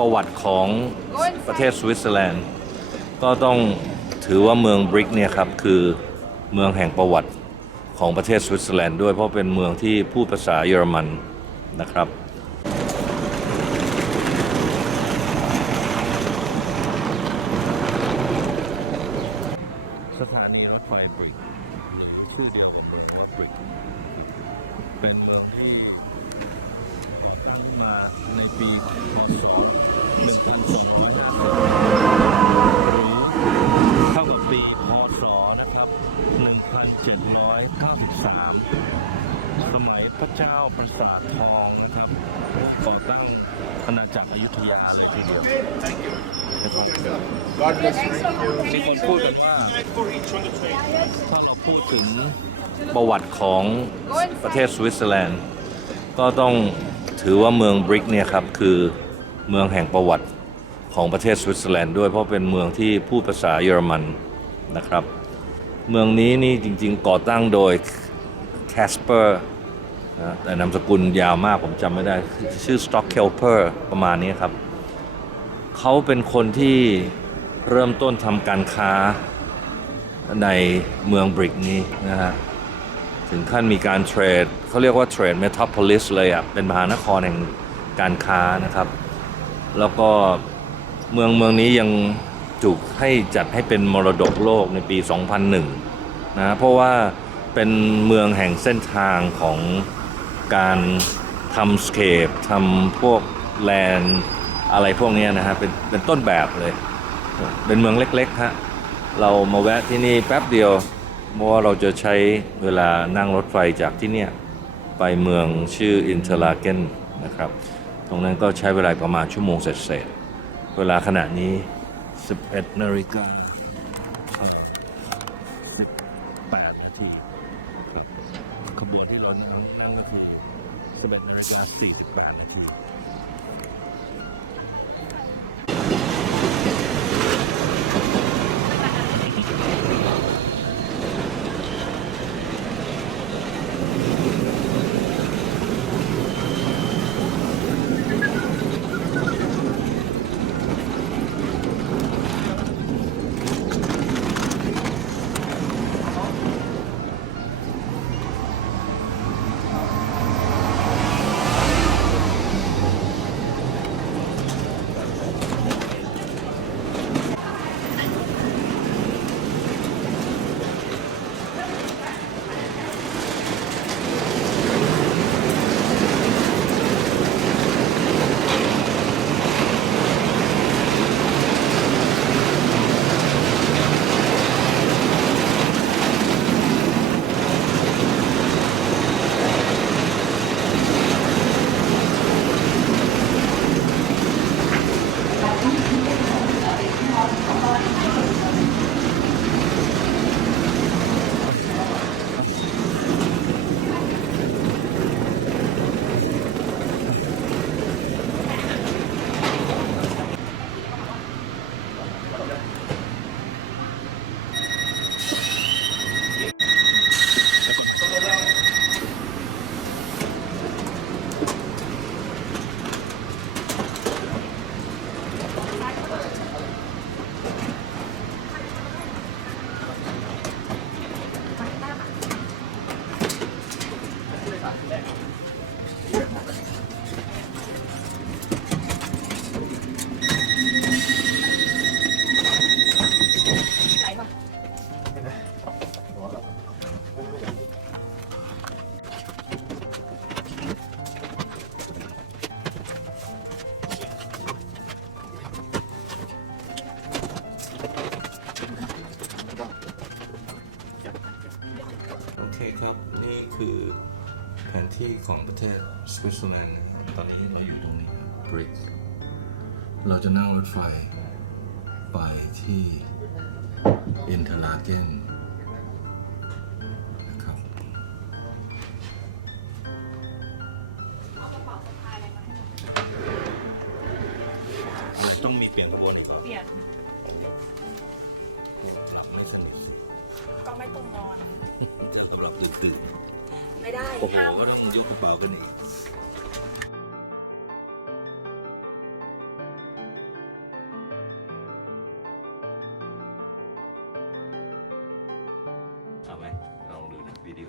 ประวัติของประเทศสวิตเซอร์แลนด์ ก็ต้องถือว่าเมืองบริกเนี่ยครับคือเมืองแห่งประวัติของประเทศสวิตเซอร์แลนด์ด้วยเพราะเป็นเมืองที่พูดภาษาเยอรมันนะครับสถานีรถไฟบริกชื่อเดียวกับเมืองว่าบริก เป็นเมืองที่ก่อตั้งมาในปีพศ มีคนพูดกันว่าถ้าเราพูดถึงประวัติของประเทศสวิตเซอร์แลนด์ ก็ต้องถือว่าเมืองบริกเนี่ยครับคือเมืองแห่งประวัติของประเทศสวิตเซอร์แลนด์ด้วยเพราะเป็นเมืองที่พูดภาษาเยอรมันนะครับ เมืองนี้นี่จริงๆก่อตั้งโดยแคสเปอร์แต่นามสกุลยาวมากผมจำไม่ได้ ชื่อสต็อกเคลเพอร์ประมาณนี้ครับ เขาเป็นคนที่ เริ่มต้นทำการค้าในเมืองบริกนี้นะฮะถึงขั้นมีการเทรดเขาเรียกว่าเทรดเมโทรโพลิสเลยอะเป็นมหานครแห่งการค้านะครับ แล้วก็เมืองเมืองนี้ยังถูกให้จัดให้เป็นมรดกโลกในปี 2001 นะเพราะว่าเป็นเมืองแห่งเส้นทางของการทำสเคปทำพวกแลนอะไรพวกนี้นะฮะเป็นเป็นต้นแบบเลย เป็นเมืองเล็กๆฮะเรามาแวะที่นี่แป๊บเดียวเพราะว่าเราจะใช้เวลานั่งรถไฟจากที่เนี่ยไปเมืองชื่ออินเทอร์ลาเกนนะครับ ตรงนั้นก็ใช้เวลาประมาณชั่วโมงเศษๆเวลาขณะนี้ 11นาฬิกาเอ่อ18นาทีครับขบวนที่เรานั่งนั่งก็คือ11นาฬิกา48นาที แผนที่ของประเทศสวิตเซอร์แลนด์นะตอนนี้เราอยู่ตรงนี้บริกเราจะนั่งรถไฟ ไปที่อินเทอร์ลาเกนนะครับ อะไรต้องมีเปลี่ยนกระบวนอีกเหรอเปลี่ยนหลับไม่สนิทสิก็ไม่ต้องนอนเรื่องสำหรับตื่น ไม่ได้โอ้โหก็ต้องยกกระเป๋ากันอีกเอาไหมลองดูนะวิดีโอ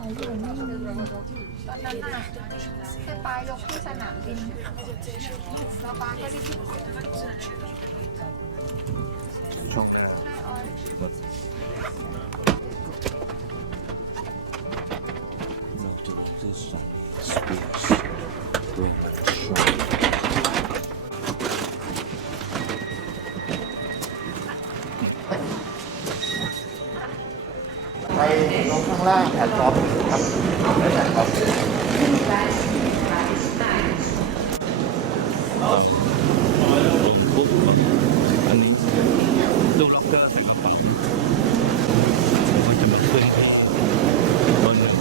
องที่จะไปสเปียร์ Ja, weź tą drogę. Jadę po จะอยู่ในเป๋าใหญ่มีไหมตอนนั้นน่ะให้ป้ายกที่สนามบินแล้วป้าก็ได้ที่ช่องแรกหมดเราจะซื้อสเปียร์รวมช่อง ลงข้างล่างแผ่นท็อปครับแผ่นท็อป ลงปุ๊บอันนี้ตู้ล็อกเกอร์ใส่กระเป๋าก็จะมาขึ้นที่บนหนึ่ง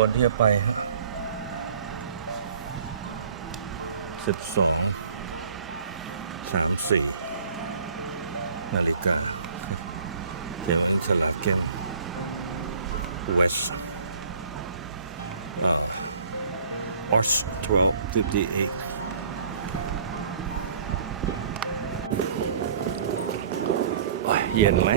ขบวนที่จะไปสิบสองสามสี่นาฬิกาเขียนว่าฉลาดเกนเวสอ่าออส1258โอ้ยเย็นไหม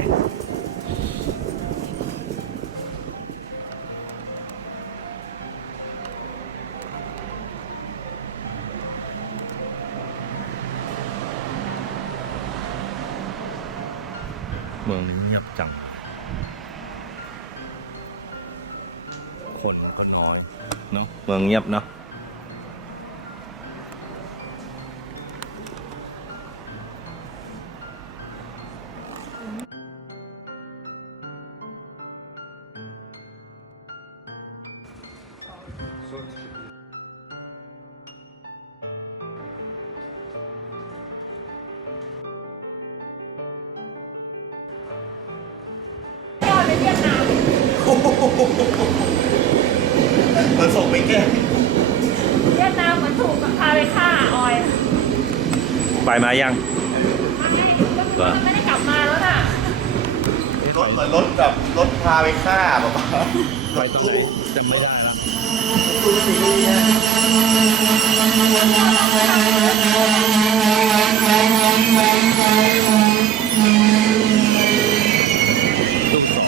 เมืองนี้เงียบจัง คนก็น้อยเนาะเมืองเงียบเนาะ มันส่งไปแก้เวียดนามเหมือนถูกพาไปฆ่าออยไปมายัง ไม่ก็ไม่ได้กลับมาแล้วน่ะรถเหมือนรถแบบรถพาไปฆ่าแบบว่าไปตรงไหนจำไม่ได้แล้ว ตุ้มส่ง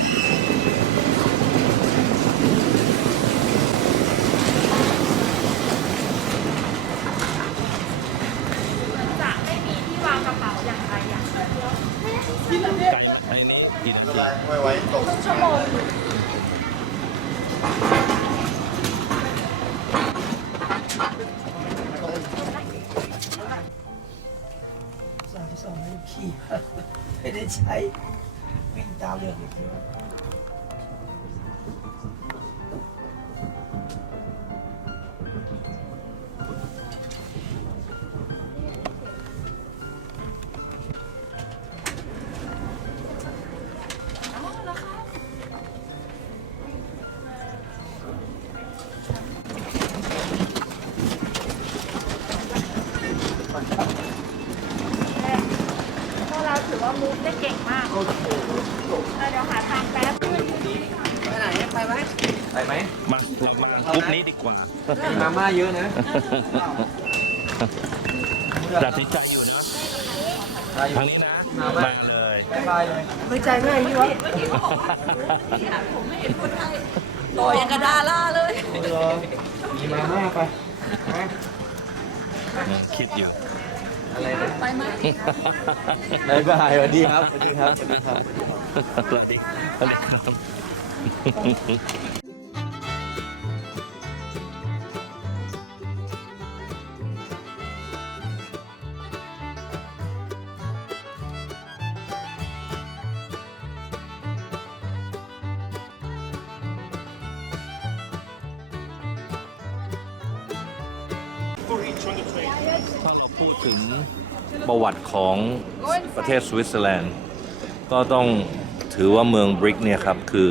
จะไม่มีที่วางกระเป๋าอย่างไรอย่างเดียว ไกลไอ้นี้กี่นาที ไม่ไว้ตรง ครึ่งชั่วโมง สามสองไม่ขี่ไม่ได้ใช้วิ่งตามเรื่องอีกเยอะพว มันเรามากรุ๊ปนี้ดีกว่ามีมาม่าเยอะนะตัดสินใจอยู่นะทางนี้นะ มาเลยบ๊ายบายเลยไม่ใจง่ายยี่วะต่อยังกระดาล่าเลยมีมาม่าไปไหมอืมคิดอยู่อะไรนะไปไหมบ๊ายบายสวัสดีครับสวัสดีครับสวัสดีครับสวัสดีสวัสดีครับ ถ้าเราพูดถึงประวัติของประเทศสวิตเซอร์แลนด์ ก็ต้องถือว่าเมืองบริกเนี่ยครับ คือ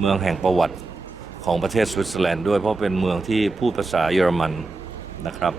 เมืองแห่งประวัติของประเทศสวิตเซอร์แลนด์ด้วยเพราะเป็นเมืองที่พูดภาษาเยอรมันนะครับ